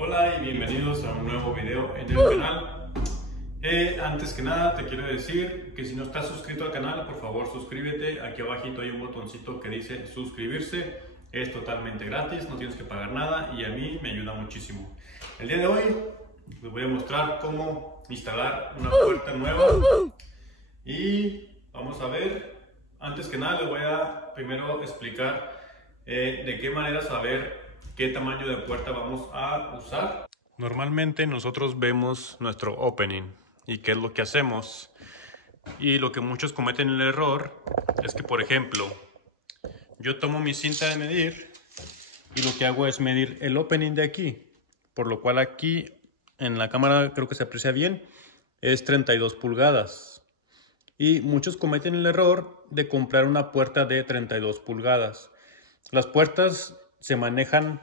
Hola y bienvenidos a un nuevo video en el canal. Antes que nada te quiero decir que si no estás suscrito al canal, por favor suscríbete. Aquí abajito hay un botoncito que dice suscribirse. Es totalmente gratis, no tienes que pagar nada y a mí me ayuda muchísimo. El día de hoy les voy a mostrar cómo instalar una puerta nueva y vamos a ver. Antes que nada les voy a primero explicar de qué manera saber qué tamaño de puerta vamos a usar. Normalmente nosotros vemos nuestro opening y qué es lo que hacemos. Y lo que muchos cometen el error es que, por ejemplo, yo tomo mi cinta de medir y lo que hago es medir el opening de aquí. Por lo cual aquí en la cámara creo que se aprecia bien, es 32 pulgadas. Y muchos cometen el error de comprar una puerta de 32 pulgadas. Las puertas se manejan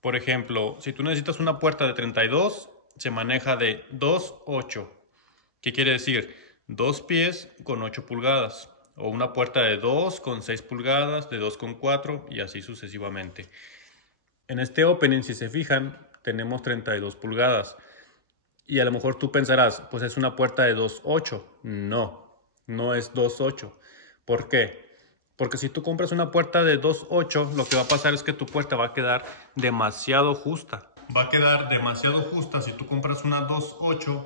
por ejemplo, si tú necesitas una puerta de 32, se maneja de 2,8. ¿Qué quiere decir? 2 pies con 8 pulgadas. O una puerta de 2 con 6 pulgadas, de 2 con 4 y así sucesivamente. En este opening, si se fijan, tenemos 32 pulgadas. Y a lo mejor tú pensarás, pues es una puerta de 2,8. No, no es 2,8. ¿Por qué? Porque si tú compras una puerta de 2,8, lo que va a pasar es que tu puerta va a quedar demasiado justa. Va a quedar demasiado justa si tú compras una 2,8,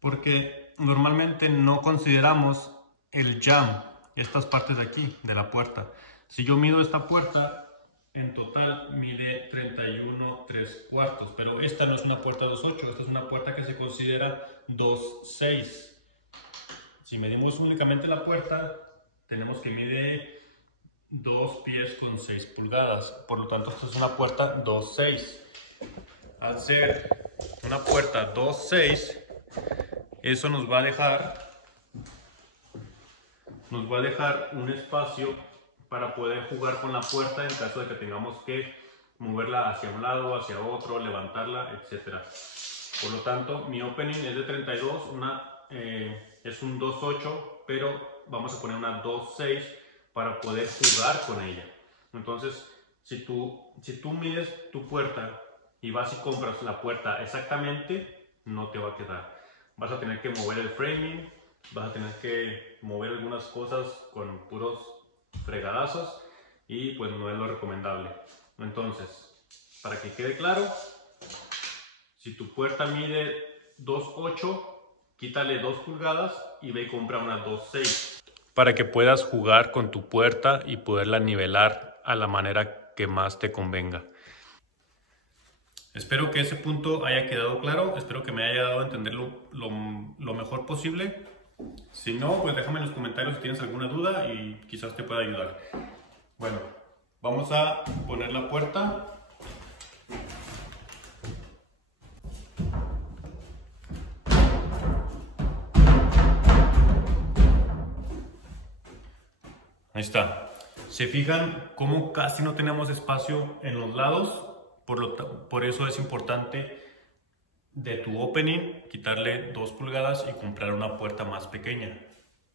porque normalmente no consideramos el jamb, estas partes de aquí, de la puerta. Si yo mido esta puerta, en total mide 31,3/4, pero esta no es una puerta 2,8, esta es una puerta que se considera 2,6. Si medimos únicamente la puerta, tenemos que mide 2 pies con 6 pulgadas, por lo tanto esta es una puerta 2,6. Al ser una puerta 2,6, eso nos va a dejar un espacio para poder jugar con la puerta en caso de que tengamos que moverla hacia un lado, hacia otro, levantarla, etc. Por lo tanto, mi opening es de 32, es un 2,8, pero vamos a poner una 2,6 para poder jugar con ella. Entonces, si tú mides tu puerta y vas y compras la puerta exactamente, no te va a quedar. Vas a tener que mover el framing, vas a tener que mover algunas cosas con puros fregadazos y pues no es lo recomendable. Entonces, para que quede claro, si tu puerta mide 2,8, quítale 2 pulgadas y ve y compra una 2,6 para que puedas jugar con tu puerta y poderla nivelar a la manera que más te convenga. Espero que ese punto haya quedado claro, espero que me haya dado a entender lo mejor posible. Si no, pues déjame en los comentarios si tienes alguna duda y quizás te pueda ayudar. Bueno, vamos a poner la puerta. Ahí está. ¿Se fijan cómo casi no tenemos espacio en los lados? Por eso es importante de tu opening quitarle 2 pulgadas y comprar una puerta más pequeña.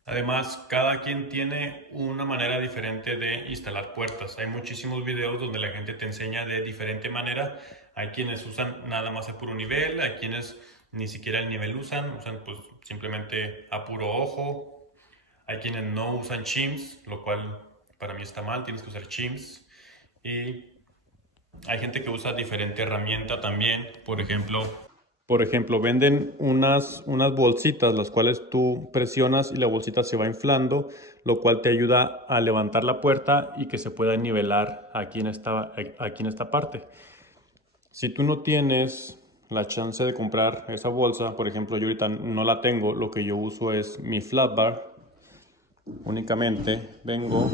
Además, cada quien tiene una manera diferente de instalar puertas. Hay muchísimos videos donde la gente te enseña de diferente manera. Hay quienes usan nada más a puro nivel, hay quienes ni siquiera el nivel usan pues simplemente a puro ojo. Hay quienes no usan shims, lo cual para mí está mal, tienes que usar shims. Y hay gente que usa diferente herramienta también. Por ejemplo, venden unas bolsitas, las cuales tú presionas y la bolsita se va inflando, lo cual te ayuda a levantar la puerta y que se pueda nivelar aquí en esta parte. Si tú no tienes la chance de comprar esa bolsa, por ejemplo, yo ahorita no la tengo, lo que yo uso es mi flat bar. Únicamente vengo,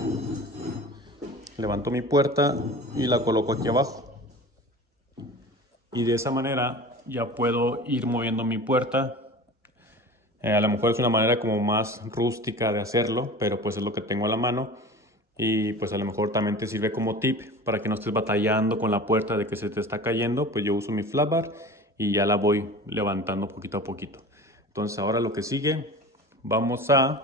levanto mi puerta y la coloco aquí abajo. Y de esa manera ya puedo ir moviendo mi puerta. A lo mejor es una manera como más rústica de hacerlo, pero pues es lo que tengo a la mano. Y pues a lo mejor también te sirve como tip para que no estés batallando con la puerta de que se te está cayendo. Pues yo uso mi flat bar y ya la voy levantando poquito a poquito. Entonces ahora lo que sigue, vamos a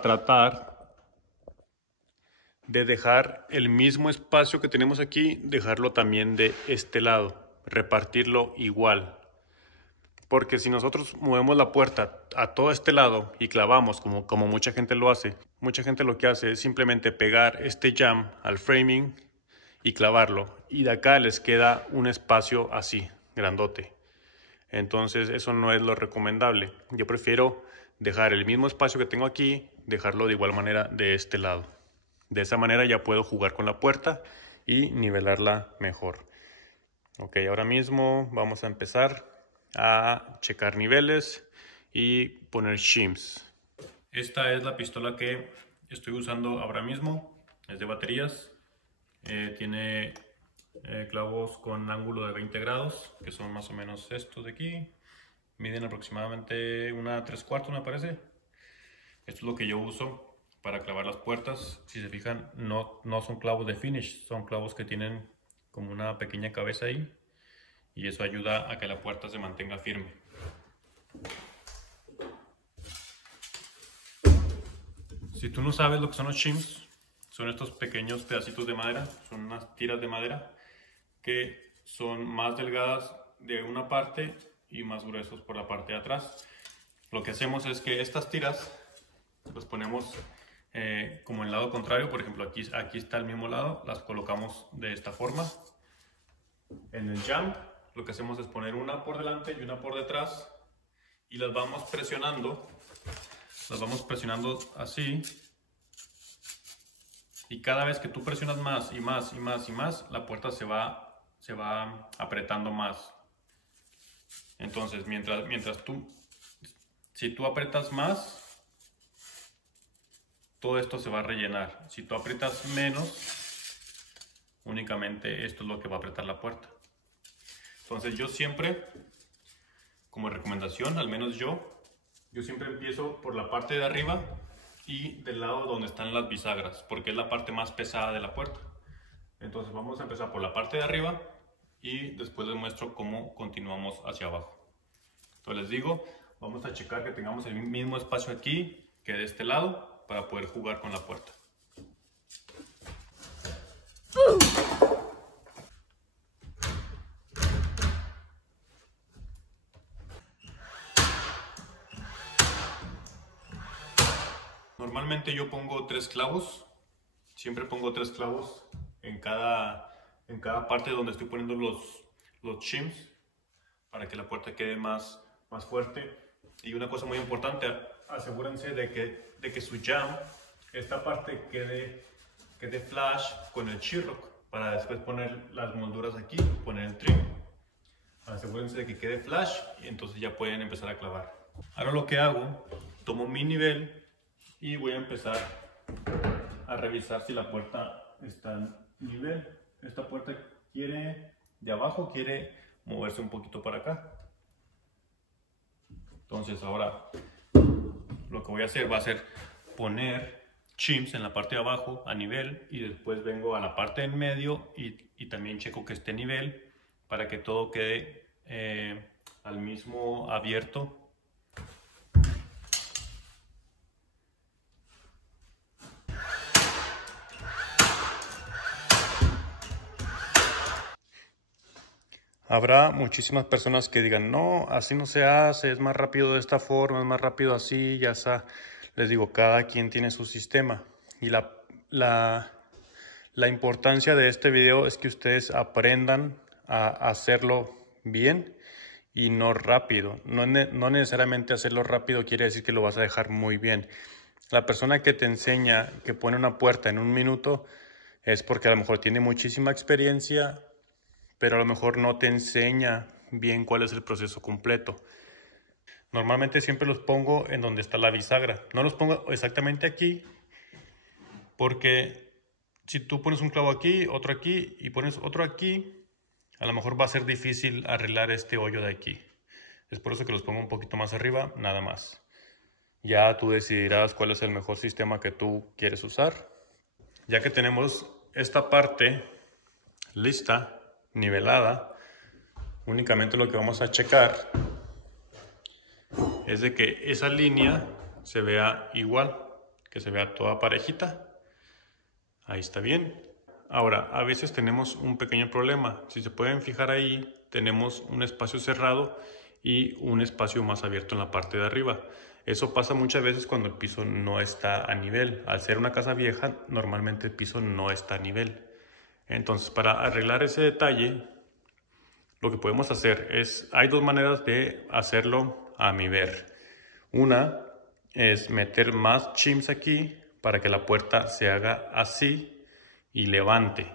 tratar de dejar el mismo espacio que tenemos aquí, dejarlo también de este lado, repartirlo igual. Porque si nosotros movemos la puerta a todo este lado y clavamos como mucha gente lo hace, mucha gente lo que hace es simplemente pegar este jamb al framing y clavarlo. Y de acá les queda un espacio así, grandote. Entonces eso no es lo recomendable. Yo prefiero dejar el mismo espacio que tengo aquí, dejarlo de igual manera de este lado. De esa manera ya puedo jugar con la puerta y nivelarla mejor. Ok, ahora mismo vamos a empezar a checar niveles y poner shims. Esta es la pistola que estoy usando ahora mismo. Es de baterías. Tiene clavos con ángulo de 20 grados, que son más o menos estos de aquí. Miden aproximadamente una 3/4, me parece. Esto es lo que yo uso para clavar las puertas. Si se fijan, no son clavos de finish, son clavos que tienen como una pequeña cabeza ahí. Y eso ayuda a que la puerta se mantenga firme. Si tú no sabes lo que son los shims, son estos pequeños pedacitos de madera, son unas tiras de madera que son más delgadas de una parte y más gruesos por la parte de atrás. Lo que hacemos es que estas tiras las ponemos como en el lado contrario. Por ejemplo, aquí está el mismo lado, las colocamos de esta forma. En el jamb lo que hacemos es poner una por delante y una por detrás y las vamos presionando así, y cada vez que tú presionas más y más y más y más, la puerta se va apretando más. Entonces si tú aprietas más, todo esto se va a rellenar. Si tú aprietas menos, únicamente esto es lo que va a apretar la puerta. Entonces yo siempre, como recomendación, al menos yo siempre empiezo por la parte de arriba y del lado donde están las bisagras, porque es la parte más pesada de la puerta. Entonces vamos a empezar por la parte de arriba y después les muestro cómo continuamos hacia abajo. Entonces les digo, vamos a checar que tengamos el mismo espacio aquí que de este lado para poder jugar con la puerta. Normalmente yo pongo 3 clavos, siempre pongo 3 clavos en cada parte donde estoy poniendo los shims para que la puerta quede más fuerte. Y una cosa muy importante, asegúrense de que su jamb, esta parte quede flash con el Sheetrock para después poner las molduras aquí, poner el trim. Asegúrense de que quede flash y entonces ya pueden empezar a clavar. Ahora lo que hago, tomo mi nivel y voy a empezar a revisar si la puerta está en nivel. Esta puerta de abajo quiere moverse un poquito para acá. Entonces ahora lo que voy a hacer va a ser poner shims en la parte de abajo a nivel y después vengo a la parte en medio y también checo que esté a nivel para que todo quede al mismo abierto. Habrá muchísimas personas que digan, no, así no se hace, es más rápido de esta forma, es más rápido así, ya está. Les digo, cada quien tiene su sistema. Y la importancia de este video es que ustedes aprendan a hacerlo bien y no rápido. No necesariamente hacerlo rápido quiere decir que lo vas a dejar muy bien. La persona que te enseña que pone una puerta en 1 minuto es porque a lo mejor tiene muchísima experiencia, pero a lo mejor no te enseña bien cuál es el proceso completo. Normalmente siempre los pongo en donde está la bisagra. No los pongo exactamente aquí, porque si tú pones un clavo aquí y pones otro aquí, a lo mejor va a ser difícil arreglar este hoyo de aquí. Es por eso que los pongo un poquito más arriba, nada más. Ya tú decidirás cuál es el mejor sistema que tú quieres usar. Ya que tenemos esta parte lista, nivelada, únicamente lo que vamos a checar es de que esa línea se vea igual, que se vea toda parejita. Ahí está bien. Ahora, a veces tenemos un pequeño problema. Si se pueden fijar ahí, tenemos un espacio cerrado y un espacio más abierto en la parte de arriba. Eso pasa muchas veces cuando el piso no está a nivel. Al ser una casa vieja, normalmente el piso no está a nivel. Entonces, para arreglar ese detalle, lo que podemos hacer es, hay dos maneras de hacerlo a mi ver. Una es meter más chims aquí para que la puerta se haga así y levante.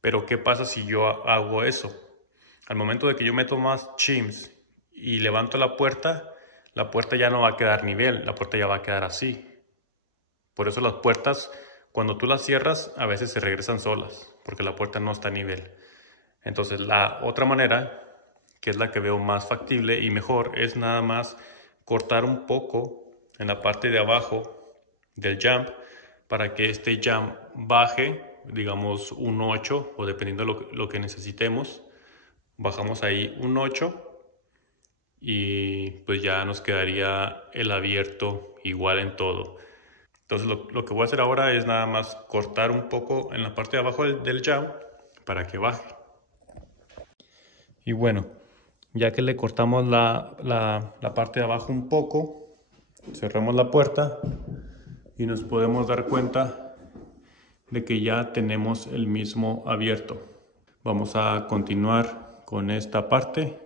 Pero ¿qué pasa si yo hago eso? Al momento de que yo meto más chims y levanto la puerta ya no va a quedar nivel, la puerta ya va a quedar así. Por eso las puertas, cuando tú las cierras, a veces se regresan solas, porque la puerta no está a nivel. Entonces la otra manera, que es la que veo más factible y mejor, es nada más cortar un poco en la parte de abajo del jump para que este jump baje, digamos un 8 o dependiendo de lo que necesitemos. Bajamos ahí un 8 y pues ya nos quedaría el abierto igual en todo. Entonces lo que voy a hacer ahora es nada más cortar un poco en la parte de abajo del jump para que baje. Y bueno, ya que le cortamos la parte de abajo un poco, cerramos la puerta y nos podemos dar cuenta de que ya tenemos el mismo abierto. Vamos a continuar con esta parte.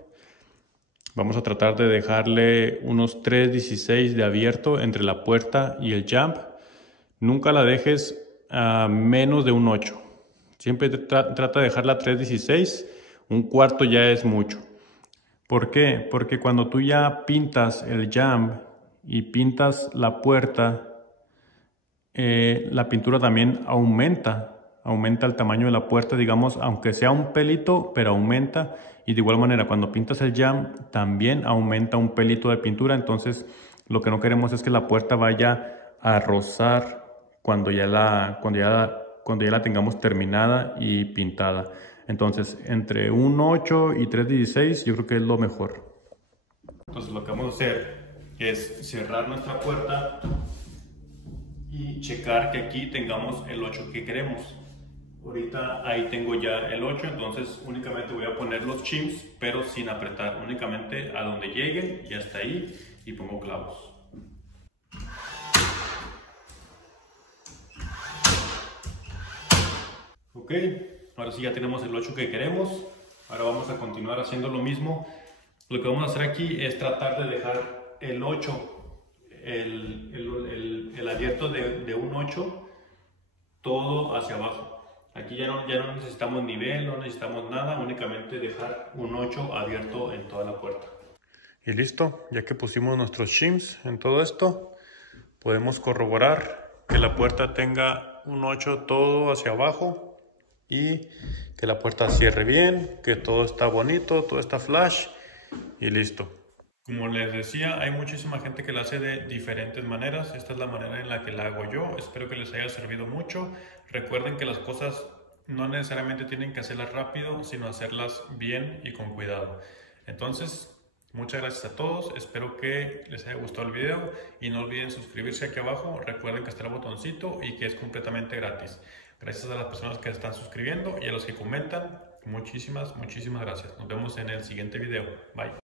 Vamos a tratar de dejarle unos 3/16 de abierto entre la puerta y el jump. Nunca la dejes a menos de un 8. Siempre trata de dejarla a 3/16. Un cuarto ya es mucho. ¿Por qué? Porque cuando tú ya pintas el jump y pintas la puerta, la pintura también aumenta el tamaño de la puerta, digamos, aunque sea un pelito, pero aumenta. Y de igual manera, cuando pintas el jump, también aumenta un pelito de pintura. Entonces, lo que no queremos es que la puerta vaya a rozar cuando ya la tengamos terminada y pintada. Entonces, entre un 8 y 3/16 yo creo que es lo mejor. Entonces, lo que vamos a hacer es cerrar nuestra puerta y checar que aquí tengamos el 8 que queremos. Ahorita ahí tengo ya el 8, entonces únicamente voy a poner los chims, pero sin apretar, únicamente a donde lleguen y hasta ahí, y pongo clavos. Ok, ahora sí ya tenemos el 8 que queremos. Ahora vamos a continuar haciendo lo mismo. Lo que vamos a hacer aquí es tratar de dejar el 8, el abierto de un 8, todo hacia abajo. Aquí ya no necesitamos nivel, no necesitamos nada, únicamente dejar un 8 abierto en toda la puerta. Y listo, ya que pusimos nuestros shims en todo esto, podemos corroborar que la puerta tenga un 8 todo hacia abajo y que la puerta cierre bien, que todo está bonito, todo está flash y listo. Como les decía, hay muchísima gente que la hace de diferentes maneras. Esta es la manera en la que la hago yo. Espero que les haya servido mucho. Recuerden que las cosas no necesariamente tienen que hacerlas rápido, sino hacerlas bien y con cuidado. Entonces, muchas gracias a todos. Espero que les haya gustado el video y no olviden suscribirse aquí abajo. Recuerden que está el botoncito y que es completamente gratis. Gracias a las personas que están suscribiendo y a los que comentan. Muchísimas gracias. Nos vemos en el siguiente video. Bye.